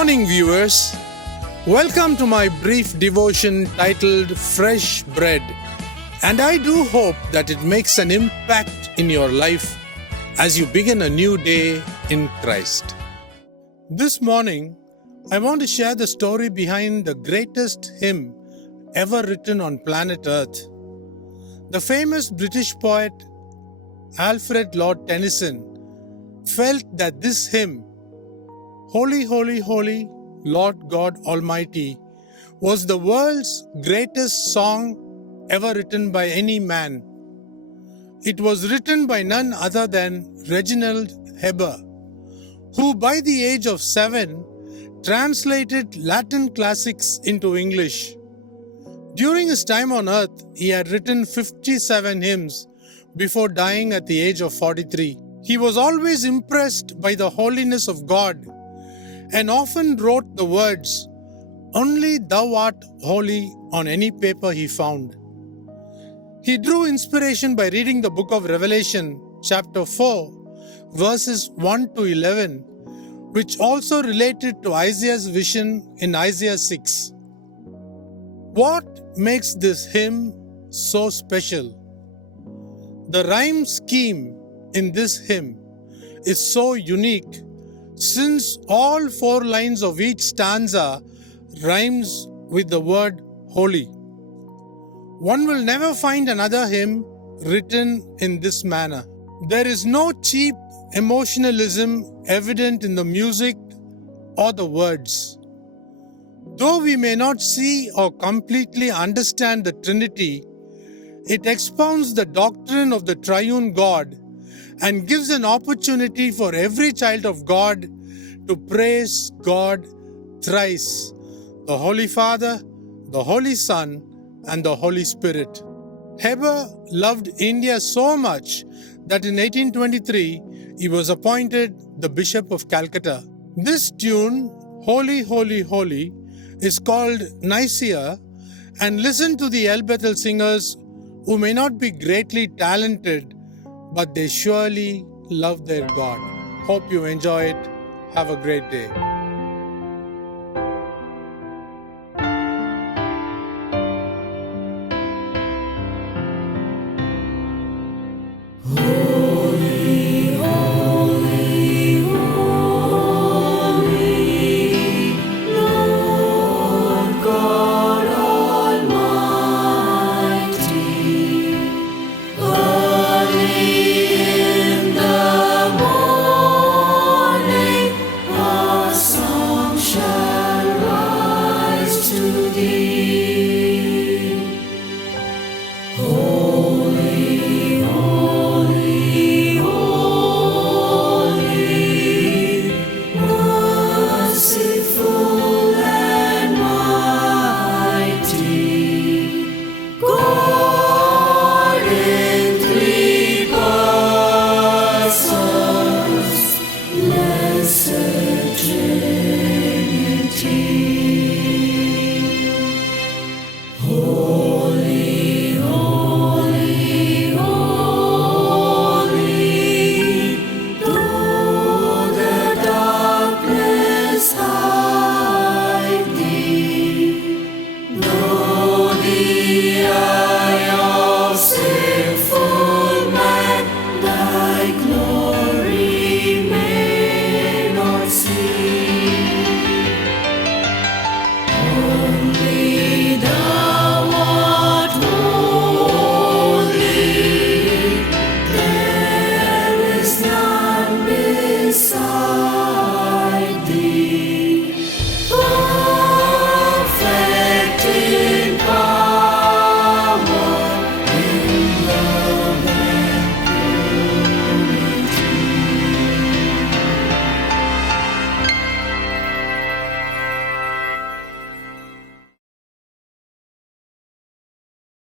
morning, viewers. Welcome to my brief devotion titled Fresh Bread. And I do hope that it makes an impact in your life as you begin a new day in Christ. This morning, I want to share the story behind the greatest hymn ever written on planet Earth. The famous British poet Alfred Lord Tennyson felt that this hymn, Holy, Holy, Holy, Lord God Almighty, was the world's greatest song ever written by any man. It was written by none other than Reginald Heber, who by the age of 7 translated Latin classics into English. During his time on earth, he had written 57 hymns before dying at the age of 43. He was always impressed by the holiness of God and often wrote the words, "Only thou art holy," on any paper he found. He drew inspiration by reading the book of Revelation, chapter 4, verses 1 to 11, which also related to Isaiah's vision in Isaiah 6. What makes this hymn so special? The rhyme scheme in this hymn is so unique since all 4 lines of each stanza rhymes with the word holy. One will never find another hymn written in this manner. There is no cheap emotionalism evident in the music or the words. Though we may not see or completely understand the Trinity, it expounds the doctrine of the triune God and gives an opportunity for every child of God to praise God thrice, the Holy Father, the Holy Son, and the Holy Spirit. Heber loved India so much that in 1823 he was appointed the Bishop of Calcutta. This tune, Holy, Holy, Holy, is called Nicaea, and listen to the El Bethel singers who may not be greatly talented, but they surely love their God. Hope you enjoy it. Have a great day. Though the